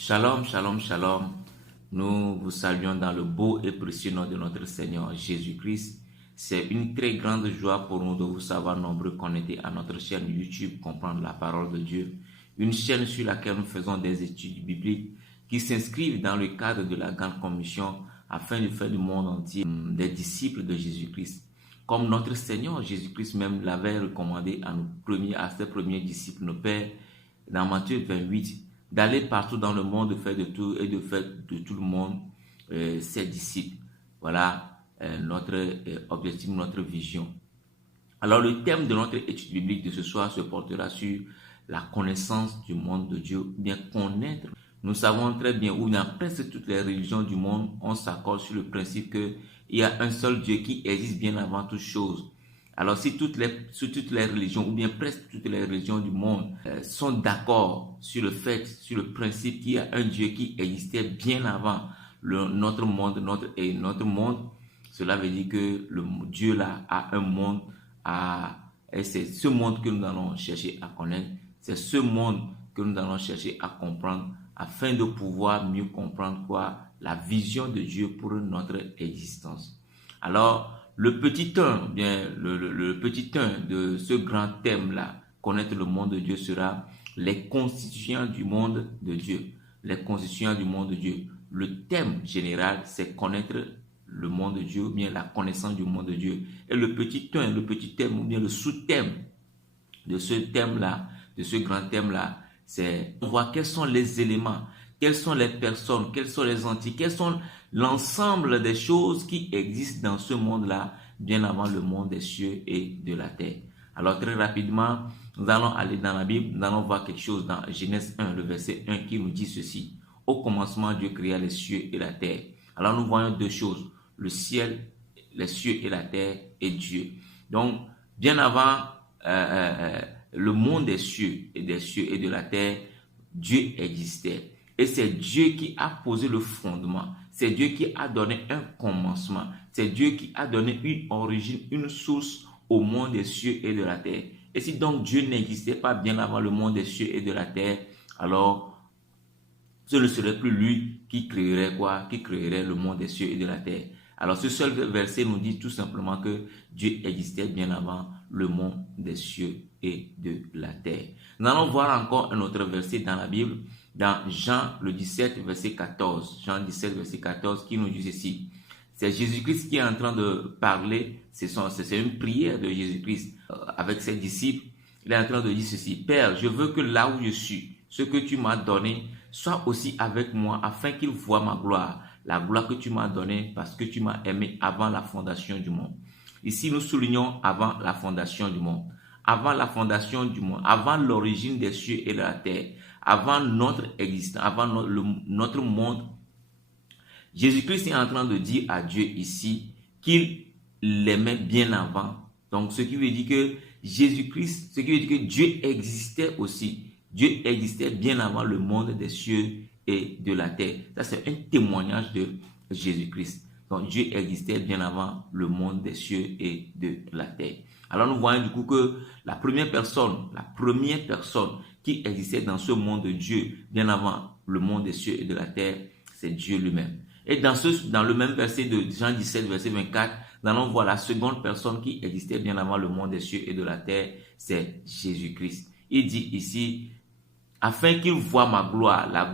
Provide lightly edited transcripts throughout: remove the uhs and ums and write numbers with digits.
Shalom, shalom, shalom. Nous vous saluons dans le beau et précieux nom de notre Seigneur Jésus-Christ. C'est une très grande joie pour nous de vous savoir nombreux connectés à notre chaîne YouTube Comprendre la parole de Dieu. Une chaîne sur laquelle nous faisons des études bibliques qui s'inscrivent dans le cadre de la Grande Commission afin de faire du monde entier des disciples de Jésus-Christ. Comme notre Seigneur Jésus-Christ même l'avait recommandé à ses premiers disciples, nos pères, dans Matthieu 28, d'aller partout dans le monde, de faire de tout et de faire de tout le monde ses disciples. Voilà notre objectif, notre vision. Alors le thème de notre étude biblique de ce soir se portera sur la connaissance du monde de Dieu, bien connaître. Nous savons très bien, ou dans presque toutes les religions du monde, on s'accorde sur le principe qu'il y a un seul Dieu qui existe bien avant toute chose. Alors si toutes les religions, ou bien presque toutes les religions du monde sont d'accord sur le fait, sur le principe qu'il y a un Dieu qui existait bien avant notre monde, cela veut dire que le Dieu là a un monde, et c'est ce monde que nous allons chercher à connaître, c'est ce monde que nous allons chercher à comprendre, afin de pouvoir mieux comprendre la vision de Dieu pour notre existence. Alors, le petit 1, le petit 1 de ce grand thème-là, connaître le monde de Dieu, sera les constituants du monde de Dieu. Les constituants du monde de Dieu. Le thème général, c'est connaître le monde de Dieu, ou bien la connaissance du monde de Dieu. Et le petit 1, le petit thème, ou bien le sous-thème de ce thème-là, de ce grand thème-là, c'est voir quels sont les éléments, quelles sont les personnes, quelles sont les entités, quels sont l'ensemble des choses qui existent dans ce monde-là, bien avant le monde des cieux et de la terre. Alors très rapidement, nous allons aller dans la Bible, nous allons voir quelque chose dans Genèse 1, le verset 1 qui nous dit ceci. Au commencement, Dieu créa les cieux et la terre. Alors nous voyons deux choses, le ciel, les cieux et la terre et Dieu. Donc, bien avant le monde des cieux et de la terre, Dieu existait. Et c'est Dieu qui a posé le fondement. C'est Dieu qui a donné un commencement. C'est Dieu qui a donné une origine, une source au monde des cieux et de la terre. Et si donc Dieu n'existait pas bien avant le monde des cieux et de la terre, alors ce ne serait plus lui qui créerait Qui créerait le monde des cieux et de la terre. Alors ce seul verset nous dit tout simplement que Dieu existait bien avant le monde des cieux et de la terre. Nous allons voir encore un autre verset dans la Bible, dans Jean le 17, verset 14. Jean 17, verset 14, qui nous dit ceci. C'est Jésus-Christ qui est en train de parler, c'est une prière de Jésus-Christ avec ses disciples. Il est en train de dire ceci. Père, je veux que là où je suis, ce que tu m'as donné, soit aussi avec moi, afin qu'ils voient ma gloire. La gloire que tu m'as donnée parce que tu m'as aimé avant la fondation du monde. Ici, nous soulignons avant la fondation du monde. Avant la fondation du monde, avant l'origine des cieux et de la terre, avant notre existence, avant notre monde, Jésus-Christ est en train de dire à Dieu ici qu'il l'aimait bien avant. Donc, ce qui veut dire que Jésus-Christ, ce qui veut dire que Dieu existait aussi. Dieu existait bien avant le monde des cieux et de la terre. Ça, c'est un témoignage de Jésus-Christ. Donc, Dieu existait bien avant le monde des cieux et de la terre. Alors, nous voyons du coup que la première personne qui existait dans ce monde de Dieu, bien avant le monde des cieux et de la terre, c'est Dieu lui-même. Et dans le même verset de Jean 17, verset 24, nous allons voir la seconde personne qui existait bien avant le monde des cieux et de la terre, c'est Jésus-Christ. Il dit ici, afin qu'il voie ma gloire, la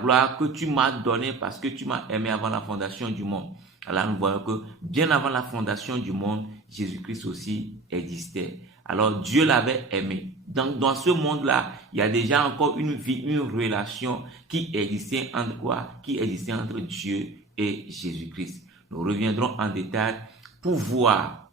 gloire que tu m'as donnée parce que tu m'as aimé avant la fondation du monde. Alors nous voyons que bien avant la fondation du monde, Jésus-Christ aussi existait. Alors Dieu l'avait aimé. Donc dans ce monde-là, il y a déjà encore une vie, une relation qui existait entre quoi? Qui existait entre Dieu et Jésus-Christ. Nous reviendrons en détail pour voir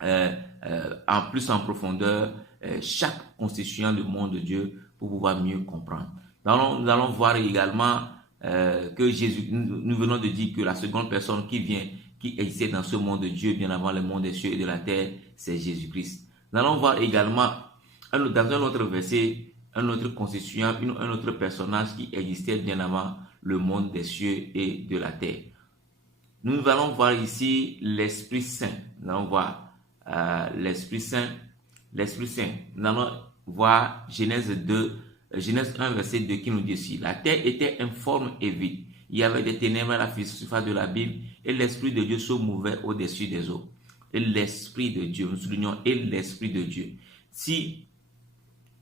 en plus en profondeur chaque constituant du monde de Dieu pour pouvoir mieux comprendre. Nous allons voir également que Jésus, nous venons de dire que la seconde personne qui existait dans ce monde de Dieu bien avant le monde des cieux et de la terre, c'est Jésus-Christ. Nous allons voir également dans un autre verset, un autre constituant, un autre personnage qui existait bien avant le monde des cieux et de la terre. Nous allons voir ici l'Esprit Saint. Nous allons voir l'Esprit Saint. Nous allons voir Genèse 2, Genèse 1, verset 2 qui nous dit ceci. La terre était informe et vide. Il y avait des ténèbres à la surface de la Bible et l'Esprit de Dieu se mouvait au-dessus des eaux. Et l'Esprit de Dieu, nous soulignons, et l'Esprit de Dieu. Si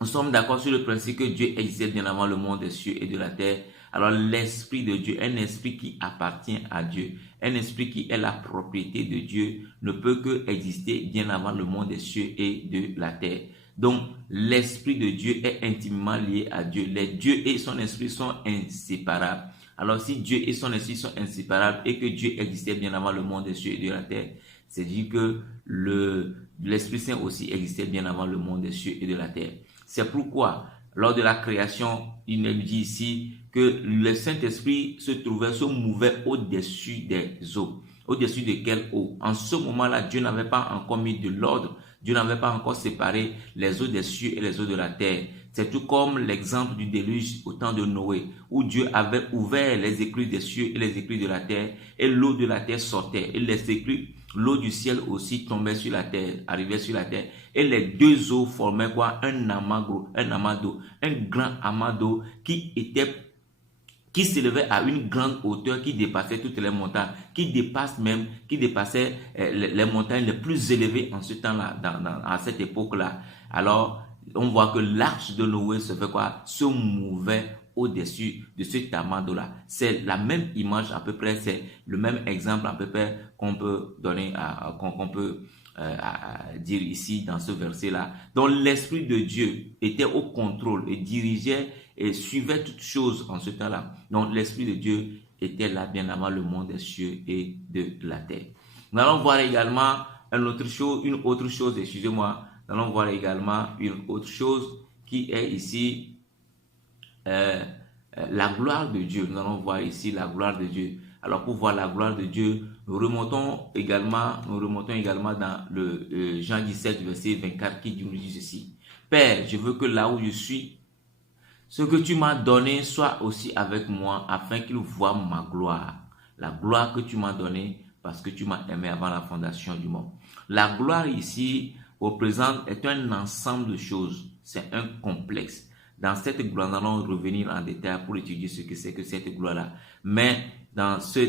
nous sommes d'accord sur le principe que Dieu existait bien avant le monde des cieux et de la terre, alors l'Esprit de Dieu, un esprit qui appartient à Dieu, un esprit qui est la propriété de Dieu, ne peut que exister bien avant le monde des cieux et de la terre. Donc, l'Esprit de Dieu est intimement lié à Dieu. Les dieux et son esprit sont inséparables. Alors, si Dieu et son esprit sont inséparables et que Dieu existait bien avant le monde des cieux et de la terre, c'est dire que l'Esprit Saint aussi existait bien avant le monde des cieux et de la terre. C'est pourquoi, lors de la création, il nous dit ici que le Saint-Esprit se mouvait au-dessus des eaux. Au-dessus de quelle eau? En ce moment-là, Dieu n'avait pas encore mis de l'ordre. Dieu n'avait pas encore séparé les eaux des cieux et les eaux de la terre. C'est tout comme l'exemple du déluge au temps de Noé, où Dieu avait ouvert les écluses des cieux et les écluses de la terre, et l'eau de la terre sortait, et les écluses, l'eau du ciel aussi tombait sur la terre, arrivait sur la terre, et les deux eaux formaient quoi? Un amas d'eau, un grand amas d'eau qui s'élevait à une grande hauteur qui dépassait toutes les montagnes, qui dépassait les montagnes les plus élevées en ce temps-là, à cette époque-là. Alors, on voit que l'arche de Noé se mouvait au-dessus de cet amas d'eau-là. C'est la même image à peu près, c'est le même exemple à peu près qu'on peut donner, qu'on peut dire ici dans ce verset-là. Donc l'Esprit de Dieu était au contrôle et dirigeait et suivait toutes choses en ce temps-là. Donc l'Esprit de Dieu était là bien avant le monde des cieux et de la terre. Nous allons voir également une autre chose, nous allons voir également une autre chose qui est ici la gloire de Dieu. Nous allons voir ici la gloire de Dieu. Alors pour voir la gloire de Dieu, nous remontons également dans le Jean 17, verset 24 qui nous dit ceci. Père, je veux que là où je suis, ce que tu m'as donné soit aussi avec moi afin qu'ils voient ma gloire. La gloire que tu m'as donnée parce que tu m'as aimé avant la fondation du monde. La gloire ici est un ensemble de choses. C'est un complexe. Dans cette gloire, nous allons revenir en détail pour étudier ce que c'est que cette gloire-là. Mais dans ce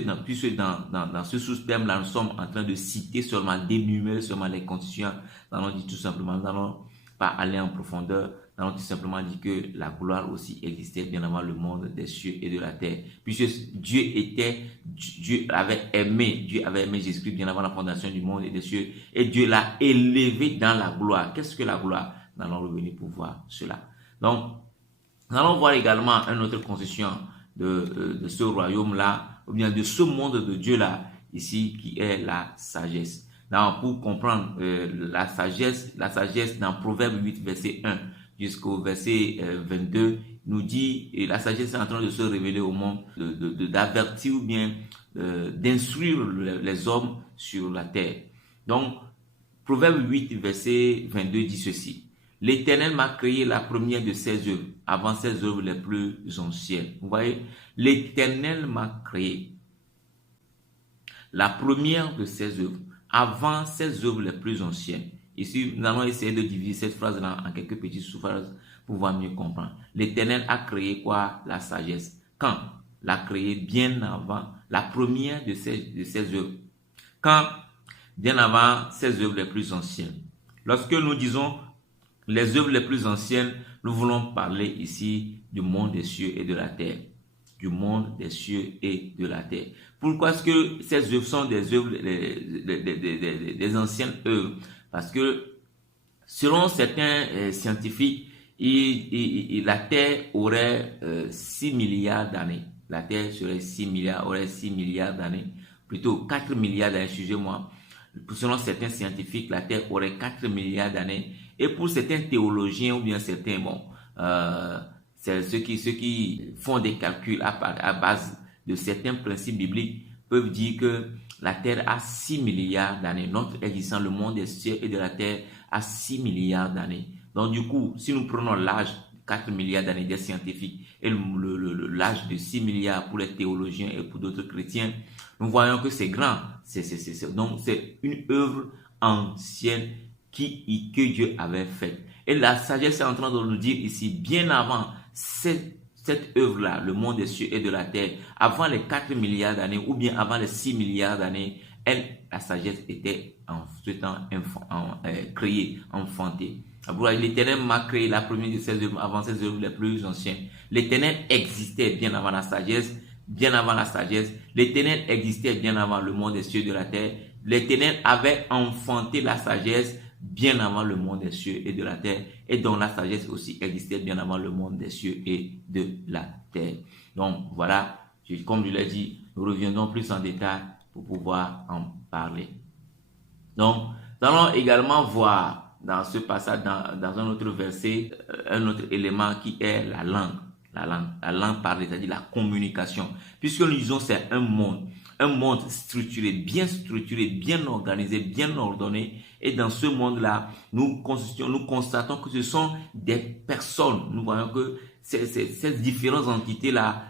sous-thème-là, nous sommes en train de citer seulement, d'énumérer seulement les conditions. Nous allons dire tout simplement, nous n'allons pas aller en profondeur. Nous allons tout simplement dire que la gloire aussi existait bien avant le monde des cieux et de la terre. Puisque Dieu avait aimé Jésus-Christ bien avant la fondation du monde et des cieux. Et Dieu l'a élevé dans la gloire. Qu'est-ce que la gloire? Nous allons revenir pour voir cela. Donc, nous allons voir également une autre constitution de ce royaume-là, ou bien de ce monde de Dieu-là, ici, qui est la sagesse. Donc, pour comprendre la sagesse dans Proverbe 8, verset 1 jusqu'au verset 22, nous dit, et la sagesse est en train de se révéler au monde, d'avertir ou bien d'instruire les hommes sur la terre. Donc, Proverbe 8, verset 22 dit ceci. L'Éternel m'a créé la première de ses œuvres, avant ses œuvres les plus anciennes. Vous voyez, l'Éternel m'a créé la première de ses œuvres, avant ses œuvres les plus anciennes. Ici, nous allons essayer de diviser cette phrase-là en quelques petites sous-phrases pour pouvoir mieux comprendre. L'Éternel a créé quoi? La sagesse. Quand? L'a créé bien avant la première de ses œuvres. Quand? Bien avant ses œuvres les plus anciennes. Lorsque nous disons les œuvres les plus anciennes, nous voulons parler ici du monde des cieux et de la terre. Du monde des cieux et de la terre. Pourquoi est-ce que ces œuvres sont des œuvres, des anciennes œuvres? Parce que selon certains scientifiques, la Terre aurait 6 milliards d'années. La Terre aurait 6 milliards d'années. Plutôt 4 milliards d'années, excusez-moi. Selon certains scientifiques, la Terre aurait 4 milliards d'années. Et pour certains théologiens ou bien certains, c'est ceux qui font des calculs à base de certains principes bibliques peuvent dire que la Terre a 6 milliards d'années. Notre existence, le monde des cieux et de la Terre, a 6 milliards d'années. Donc du coup, si nous prenons l'âge 4 milliards d'années des scientifiques et l'âge de 6 milliards pour les théologiens et pour d'autres chrétiens, nous voyons que c'est grand. Donc c'est une œuvre ancienne que Dieu avait faite. Et la sagesse est en train de nous dire ici, bien avant cette œuvre-là, le monde des cieux et de la terre, avant les 4 milliards d'années ou bien avant les 6 milliards d'années, la sagesse était en ce temps créée, enfantée. L'Éternel m'a créé la première de ses œuvres avant ses œuvres les plus anciennes. L'Éternel existait bien avant la sagesse, bien avant la sagesse. L'Éternel existait bien avant le monde des cieux et de la terre. L'Éternel avait enfanté la sagesse bien avant le monde des cieux et de la terre, et dont la sagesse aussi existait bien avant le monde des cieux et de la terre. Donc voilà, comme je l'ai dit, nous reviendrons plus en détail pour pouvoir en parler. Donc, nous allons également voir dans ce passage, dans un autre verset, un autre élément qui est la langue. La langue parlée, c'est-à-dire la communication. Puisque nous disons c'est un monde structuré, bien organisé, bien ordonné. Et dans ce monde-là, nous constatons que ce sont des personnes. Nous voyons que ces différentes entités-là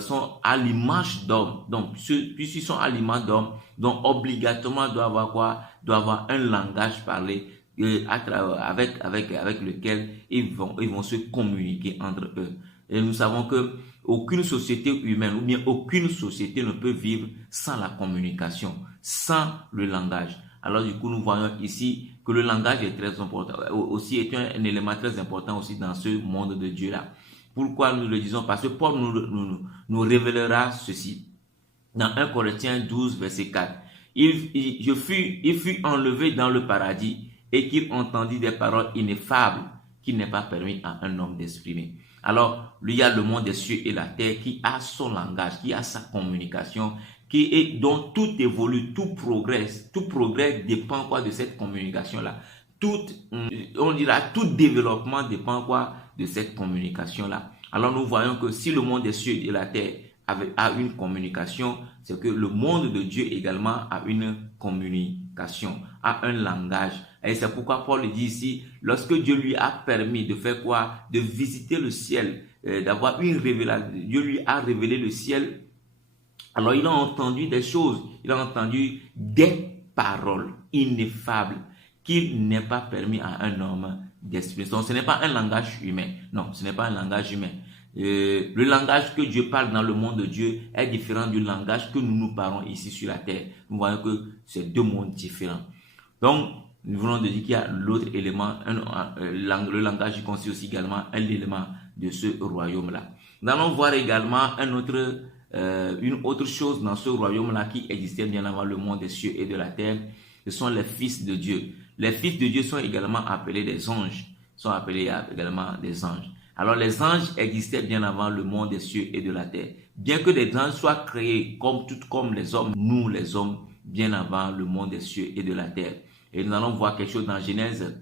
sont à l'image d'hommes. Donc, puisqu'ils sont à l'image d'hommes, donc obligatoirement doit avoir un langage parlé avec lequel ils vont se communiquer entre eux. Et nous savons que aucune société humaine ou bien aucune société ne peut vivre sans la communication, sans le langage. Alors du coup, nous voyons ici que le langage est très important, aussi est un élément très important aussi dans ce monde de Dieu-là. Pourquoi nous le disons? Parce que Paul nous révélera ceci. Dans 1 Corinthiens 12, verset 4. Il fut enlevé dans le paradis et qu'il entendit des paroles ineffables qu'il n'est pas permis à un homme d'exprimer. Alors, il y a le monde des cieux et la terre qui a son langage, qui a sa communication, dont tout évolue, tout progresse dépend quoi de cette communication-là. Tout développement dépend quoi de cette communication-là. Alors, nous voyons que si le monde des cieux et de la terre a une communication, c'est que le monde de Dieu également a une communication, a un langage. Et c'est pourquoi Paul dit ici, lorsque Dieu lui a permis de faire quoi? De visiter le ciel, d'avoir une révélation. Dieu lui a révélé le ciel. Alors il a entendu des choses, il a entendu des paroles ineffables qu'il n'est pas permis à un homme d'exprimer. Donc ce n'est pas un langage humain. Non, ce n'est pas un langage humain. Le langage que Dieu parle dans le monde de Dieu est différent du langage que nous parlons ici sur la terre. Nous voyons que c'est deux mondes différents. Donc, nous venons de dire qu'il y a l'autre élément, le langage consiste aussi également un élément de ce royaume-là. Nous allons voir également une autre chose dans ce royaume-là qui existait bien avant le monde des cieux et de la terre. Ce sont les fils de Dieu. Les fils de Dieu sont également appelés des anges. Alors les anges existaient bien avant le monde des cieux et de la terre. Bien que les anges soient créés comme les hommes, nous les hommes, bien avant le monde des cieux et de la terre. Et nous allons voir quelque chose dans Genèse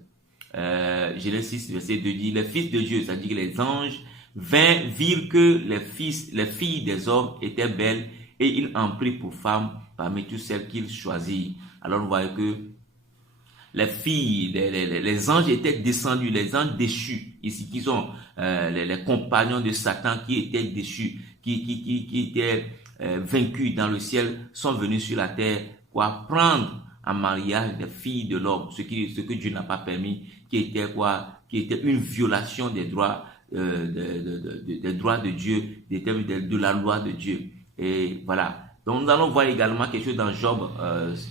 6, verset 2 dit, les fils de Dieu, c'est-à-dire que les anges, virent que les filles des hommes étaient belles et ils en prirent pour femmes parmi toutes celles qu'ils choisirent. Alors nous voyons que les anges étaient descendus, les anges déchus, ici qui sont les compagnons de Satan qui étaient déchus, qui étaient vaincus dans le ciel, sont venus sur la terre pour prendre en mariage des filles de l'homme, ce que Dieu n'a pas permis, qui était une violation des droits des droits de Dieu, de la loi de Dieu. Et voilà. Donc nous allons voir également quelque chose dans Job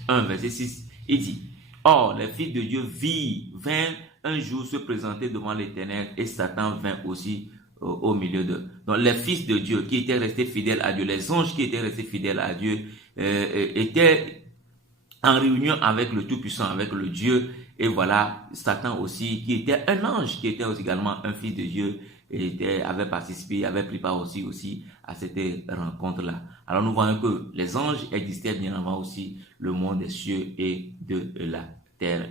1, verset 6. Il dit, or les fils de Dieu vinrent un jour se présenter devant l'Éternel et Satan vint aussi au milieu d'eux. Donc les fils de Dieu qui étaient restés fidèles à Dieu, les anges qui étaient restés fidèles à Dieu, étaient en réunion avec le Tout-Puissant, avec le Dieu. Et voilà, Satan aussi, qui était un ange, qui était aussi également un fils de Dieu, avait participé, avait pris part aussi à cette rencontre-là. Alors nous voyons que les anges existaient bien avant aussi le monde des cieux et de la terre.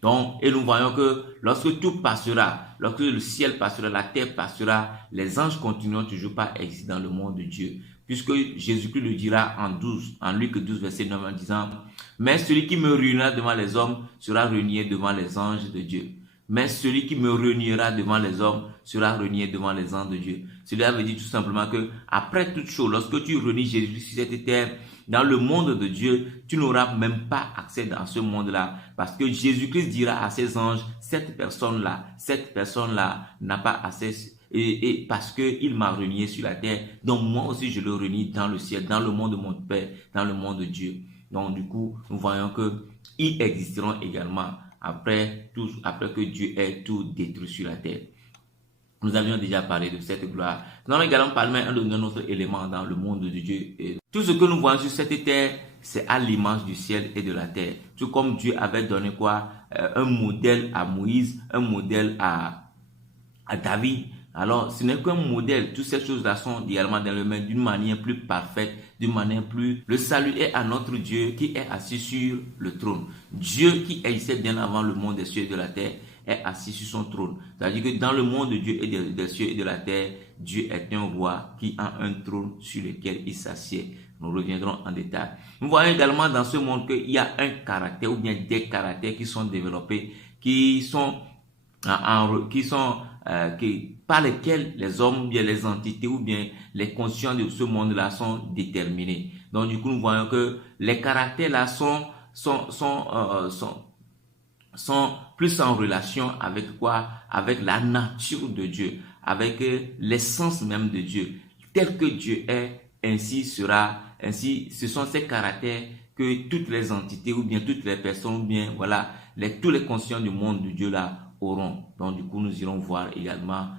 Donc, et nous voyons que lorsque tout passera, lorsque le ciel passera, la terre passera, les anges continueront toujours pas à exister dans le monde de Dieu. Puisque Jésus-Christ le dira en Luc 12, verset 9, en disant, mais celui qui me réunira devant les hommes sera renié devant les anges de Dieu. Mais celui qui me reniera devant les hommes sera renié devant les anges de Dieu. Cela veut dire tout simplement que après toute chose, lorsque tu renies Jésus sur cette terre, dans le monde de Dieu, tu n'auras même pas accès dans ce monde-là. Parce que Jésus-Christ dira à ses anges, cette personne-là n'a pas accès et parce qu'il m'a renié sur la terre, donc moi aussi je le renie dans le ciel, dans le monde de mon Père, dans le monde de Dieu. Donc du coup, nous voyons que ils existeront également après que Dieu ait tout détruit sur la terre. Nous avions déjà parlé de cette gloire. Nous allons également parler d'un autre élément dans le monde de Dieu. Tout ce que nous voyons sur cette terre, c'est à l'image du ciel et de la terre. Tout comme Dieu avait donné quoi? Un modèle à Moïse, un modèle à David. Alors, ce n'est qu'un modèle. Toutes ces choses-là sont également dans le même d'une manière plus parfaite, d'une manière plus... Le salut est à notre Dieu qui est assis sur le trône. Dieu qui existait bien avant le monde des cieux et de la terre est assis sur son trône. C'est-à-dire que dans le monde de Dieu et des cieux et de la terre, Dieu est un roi qui a un trône sur lequel il s'assied. Nous reviendrons en détail. Nous voyons également dans ce monde qu'il y a un caractère ou bien des caractères qui sont développés, par lesquels les hommes, bien les entités ou bien les conscients de ce monde-là sont déterminés. Donc du coup, nous voyons que les caractères là sont plus en relation avec quoi? Avec la nature de Dieu, avec l'essence même de Dieu. Tel que Dieu est, ainsi sera, ainsi ce sont ces caractères que toutes les entités ou bien toutes les personnes ou bien voilà, tous les conscients du monde de Dieu là auront. Donc du coup, nous irons voir également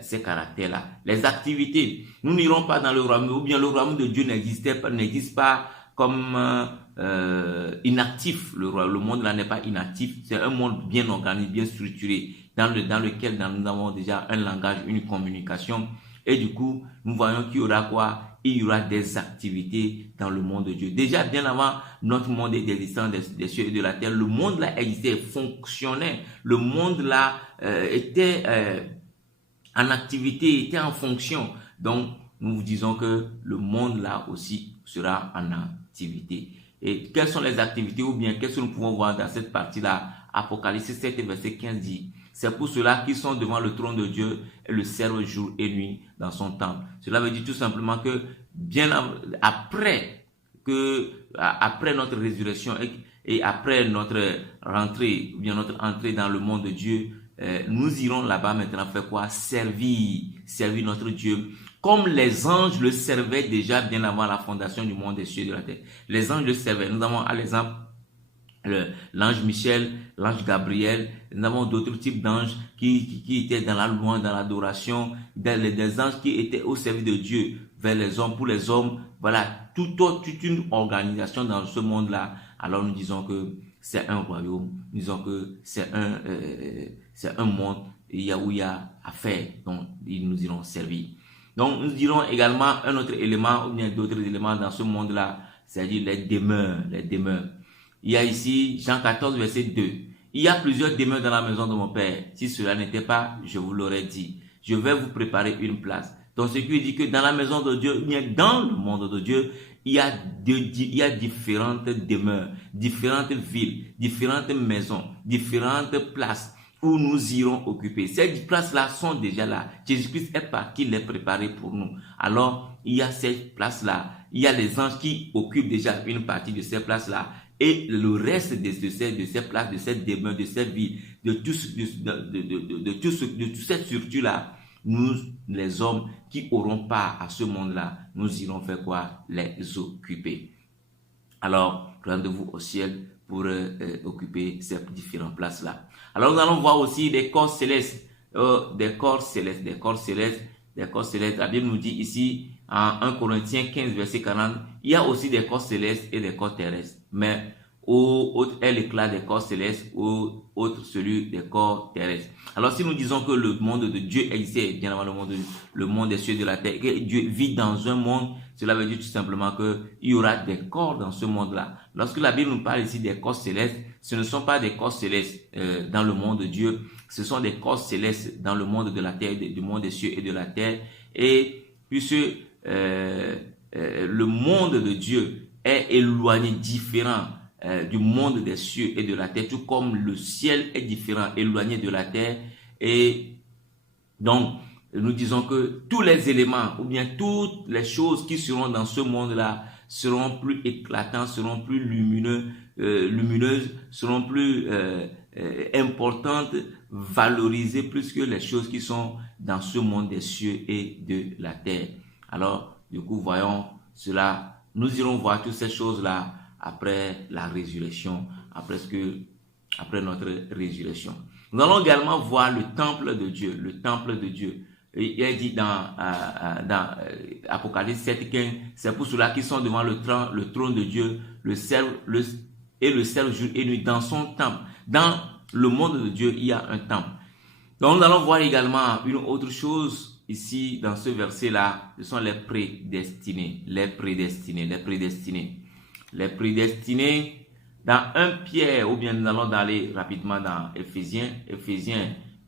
ces caractères-là. Les activités, nous n'irons pas dans le royaume, ou bien le royaume de Dieu n'existe pas comme inactif. Le monde là n'est pas inactif, c'est un monde bien organisé, bien structuré, dans lequel nous avons déjà un langage, une communication. Et du coup, nous voyons qu'il y aura quoi? Il y aura des activités dans le monde de Dieu. Déjà, bien avant notre monde d'existence des cieux et de la terre, le monde là existait, fonctionnait. Le monde là était en activité, était en fonction. Donc, nous vous disons que le monde là aussi sera en activité. Et quelles sont les activités ou bien qu'est-ce que nous pouvons voir dans cette partie-là? Apocalypse 7, verset 15 dit: c'est pour ceux-là qui sont devant le trône de Dieu et le servent jour et nuit dans son temple. Cela veut dire tout simplement que bien après notre résurrection et après notre rentrée, ou bien notre entrée dans le monde de Dieu, nous irons là-bas maintenant faire quoi? Servir notre Dieu. Comme les anges le servaient déjà bien avant la fondation du monde des cieux et de la terre. Les anges le servaient. Nous avons à l'exemple l'ange Michel, l'ange Gabriel. Nous avons d'autres types d'anges qui étaient dans la louange, dans l'adoration, des anges qui étaient au service de Dieu vers les hommes, pour les hommes. Voilà, toute une organisation dans ce monde-là. Alors nous disons que c'est un royaume, nous disons que c'est un monde où il y a à faire, donc nous irons servir. Donc nous dirons également un autre élément ou bien d'autres éléments dans ce monde-là, c'est-à-dire les demeures. Il y a ici Jean 14, verset 2. Il y a plusieurs demeures dans la maison de mon Père. Si cela n'était pas, je vous l'aurais dit. Je vais vous préparer une place. Donc ce qui dit que dans la maison de Dieu, bien dans le monde de Dieu, il y a différentes demeures, différentes villes, différentes maisons, différentes places où nous irons occuper. Ces places-là sont déjà là. Jésus-Christ est parti les préparer pour nous. Alors, il y a ces places-là. Il y a les anges qui occupent déjà une partie de ces places-là. Et le reste de ces places, de cette demeure, de cette ville, de toute cette structure-là, nous, les hommes qui auront part à ce monde-là, nous irons faire quoi? Les occuper. Alors, rendez-vous au ciel pour occuper ces différentes places-là. Alors, nous allons voir aussi des corps célestes. Des corps célestes. La Bible nous dit ici, en 1 Corinthiens 15, verset 40, il y a aussi des corps célestes et des corps terrestres. Mais autre est l'éclat des corps célestes, ou autre celui des corps terrestres. Alors si nous disons que le monde de Dieu existait bien avant le monde des cieux et de la terre, que Dieu vit dans un monde, cela veut dire tout simplement qu'il y aura des corps dans ce monde-là. Lorsque la Bible nous parle ici des corps célestes, ce ne sont pas des corps célestes dans le monde de Dieu, ce sont des corps célestes dans le monde de la terre, du monde des cieux et de la terre. Et puisque le monde de Dieu est éloigné, différent du monde des cieux et de la terre, tout comme le ciel est différent, éloigné de la terre. Et donc, nous disons que tous les éléments, ou bien toutes les choses qui seront dans ce monde-là, seront plus éclatants, seront plus lumineuses, seront plus importantes, valorisées plus que les choses qui sont dans ce monde des cieux et de la terre. Alors, du coup, voyons cela. Nous irons voir toutes ces choses-là après la résurrection, après notre résurrection. Nous allons également voir le temple de Dieu, le temple de Dieu. Il est dit dans Apocalypse 7:15, c'est pour ceux-là qui sont devant le trône de Dieu, le servent jour et nuit dans son temple. Dans le monde de Dieu, il y a un temple. Donc nous allons voir également une autre chose ici dans ce verset-là, ce sont les prédestinés, les prédestinés, les prédestinés. Les prédestinés, dans 1 Pierre, ou bien nous allons aller rapidement dans Éphésiens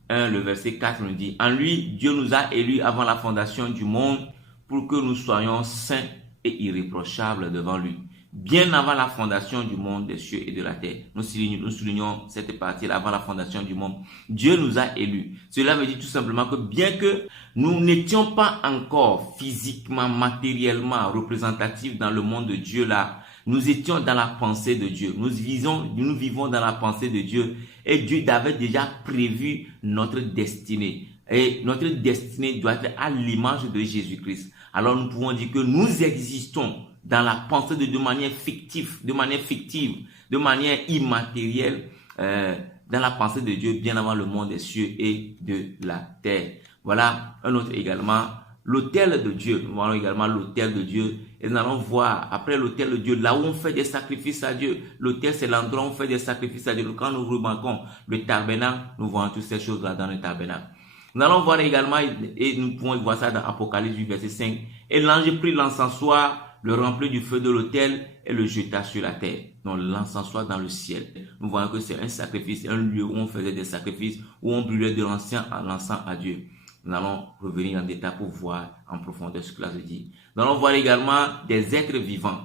1, le verset 4 nous dit, en lui, Dieu nous a élus avant la fondation du monde pour que nous soyons saints et irréprochables devant lui. Bien avant la fondation du monde, des cieux et de la terre. Nous soulignons cette partie-là, avant la fondation du monde. Dieu nous a élus. Cela veut dire tout simplement que bien que nous n'étions pas encore physiquement, matériellement représentatifs dans le monde de Dieu là, nous étions dans la pensée de Dieu. Nous vivons dans la pensée de Dieu. Et Dieu avait déjà prévu notre destinée. Et notre destinée doit être à l'image de Jésus-Christ. Alors nous pouvons dire que nous existons dans la pensée de manière fictive, de manière immatérielle, dans la pensée de Dieu, bien avant le monde des cieux et de la terre. Voilà un autre également. L'autel de Dieu, nous voyons également l'autel de Dieu et nous allons voir après l'autel de Dieu, là où on fait des sacrifices à Dieu. L'autel, c'est l'endroit où on fait des sacrifices à Dieu. Quand nous remarquons le tabernacle, nous voyons toutes ces choses-là dans le tabernacle. Nous allons voir également, et nous pouvons voir ça dans Apocalypse du verset 5, et l'ange prit l'encensoir, le remplit du feu de l'autel et le jeta sur la terre. Donc l'encensoir dans le ciel. Nous voyons que c'est un sacrifice, un lieu où on faisait des sacrifices, où on brûlait de l'encens à Dieu. Nous allons revenir en détail pour voir en profondeur ce que cela veut dire. Nous allons voir également des êtres vivants.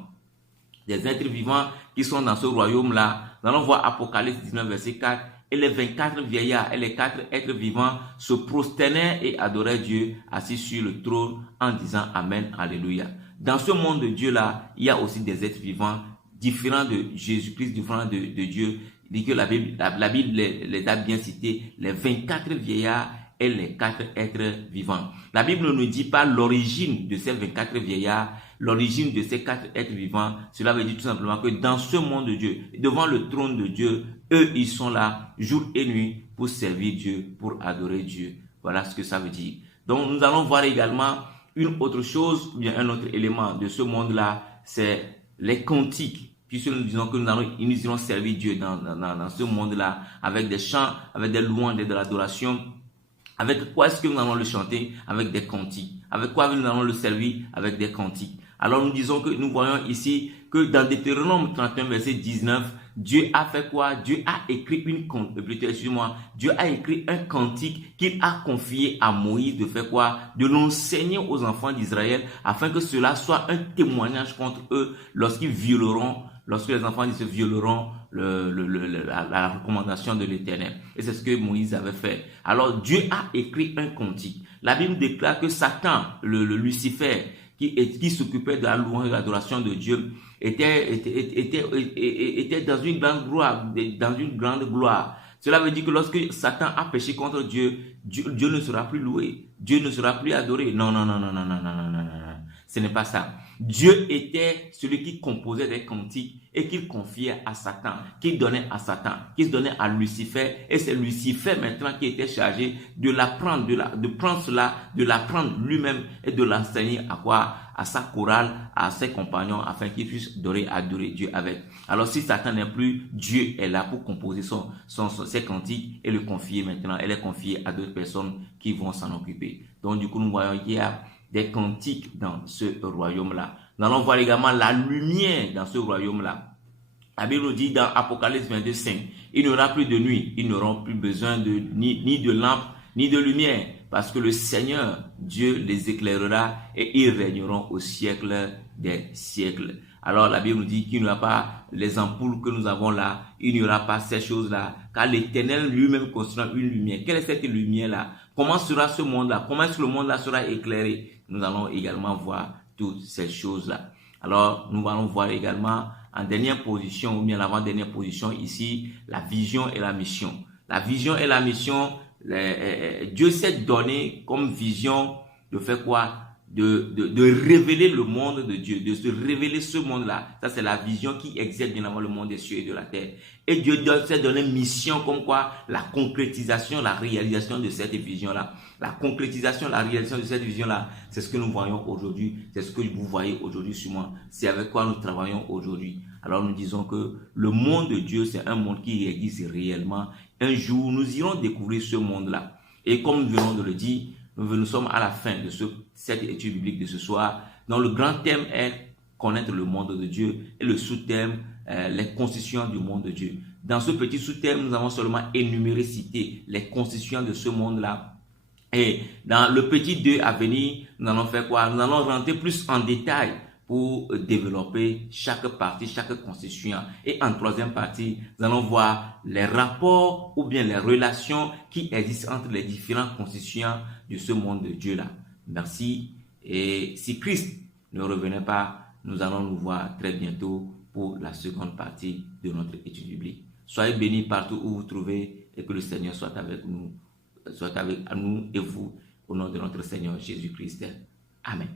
Des êtres vivants qui sont dans ce royaume-là. Nous allons voir Apocalypse 19, verset 4. Et les 24 vieillards et les 4 êtres vivants se prosternèrent et adoraient Dieu assis sur le trône en disant Amen, Alléluia. Dans ce monde de Dieu-là, il y a aussi des êtres vivants différents de Jésus-Christ, différents de Dieu. Il dit que la Bible les a bien cités, les 24 vieillards et les 4 êtres vivants. La Bible ne nous dit pas l'origine de ces 24 vieillards, l'origine de ces 4 êtres vivants. Cela veut dire tout simplement que dans ce monde de Dieu, devant le trône de Dieu, eux, ils sont là jour et nuit pour servir Dieu, pour adorer Dieu. Voilà ce que ça veut dire. Donc, nous allons voir également une autre chose, ou bien un autre élément de ce monde-là, c'est les cantiques. Puisque nous disons que nous irons servir Dieu dans ce monde-là, avec des chants, avec des louanges et de l'adoration. Avec quoi est-ce que nous allons le chanter? Avec des cantiques. Avec quoi nous allons le servir? Avec des cantiques. Alors nous disons que nous voyons ici que dans Deutéronome 31 verset 19, Dieu a fait quoi? Dieu a écrit Dieu a écrit un cantique qu'il a confié à Moïse de faire quoi? De l'enseigner aux enfants d'Israël afin que cela soit un témoignage contre eux lorsque les enfants d'Israël violeront la recommandation de l'Éternel. Et c'est ce que Moïse avait fait. Alors Dieu a écrit un cantique. La Bible déclare que Satan, le Lucifer, qui s'occupait de la louange et de l'adoration de Dieu, était dans une grande gloire. Cela veut dire que lorsque Satan a péché contre Dieu, Dieu ne sera plus loué. Dieu ne sera plus adoré. Non. Ce n'est pas ça. Dieu était celui qui composait des cantiques et qu'il confiait à Satan, qu'il donnait à Satan, qu'il donnait à Lucifer. Et c'est Lucifer maintenant qui était chargé de l'apprendre, de prendre cela, de l'apprendre lui-même et de l'enseigner à quoi? À sa chorale, à ses compagnons, afin qu'ils puissent adorer Dieu avec. Alors si Satan n'est plus, Dieu est là pour composer ses cantiques et le confier maintenant, et les confier à d'autres personnes qui vont s'en occuper. Donc du coup, nous voyons qu'il y a des cantiques dans ce royaume-là. Nous allons voir également la lumière dans ce royaume-là. La Bible nous dit dans Apocalypse 22, 5, il n'y aura plus de nuit, ils n'auront plus besoin ni de lampe, ni de lumière, parce que le Seigneur, Dieu, les éclairera et ils régneront au siècle des siècles. Alors la Bible nous dit qu'il n'y aura pas les ampoules que nous avons là, il n'y aura pas ces choses-là, car l'Éternel lui-même construira une lumière. Quelle est cette lumière-là? Comment sera ce monde-là? Comment est-ce que le monde-là sera éclairé? Nous allons également voir toutes ces choses-là. Alors, nous allons voir également en dernière position ou bien l'avant-dernière position ici, la vision et la mission. La vision et la mission, Dieu s'est donné comme vision de faire quoi? De révéler le monde de Dieu, de se révéler ce monde-là. Ça, c'est la vision qui excède bien avant le monde des cieux et de la terre. Et Dieu s'est donné une mission comme quoi? La concrétisation, la réalisation de cette vision-là. La concrétisation, la réalisation de cette vision-là, c'est ce que nous voyons aujourd'hui. C'est ce que vous voyez aujourd'hui sur moi. C'est avec quoi nous travaillons aujourd'hui. Alors nous disons que le monde de Dieu, c'est un monde qui existe réellement. Un jour, nous irons découvrir ce monde-là. Et comme nous venons de le dire, nous sommes à la fin de cette étude biblique de ce soir, dont le grand thème est connaître le monde de Dieu et le sous-thème, les constituants du monde de Dieu. Dans ce petit sous-thème, nous avons seulement énuméré, cité les constituants de ce monde-là. Et dans le petit 2 à venir, nous allons faire quoi? Nous allons rentrer plus en détail pour développer chaque partie, chaque constituant. Et en troisième partie, nous allons voir les rapports ou bien les relations qui existent entre les différents constituants de ce monde de Dieu-là. Merci. Et si Christ ne revenait pas, nous allons nous voir très bientôt pour la seconde partie de notre étude biblique. Soyez bénis partout où vous vous trouvez et que le Seigneur soit avec nous et vous au nom de notre Seigneur Jésus-Christ. Amen.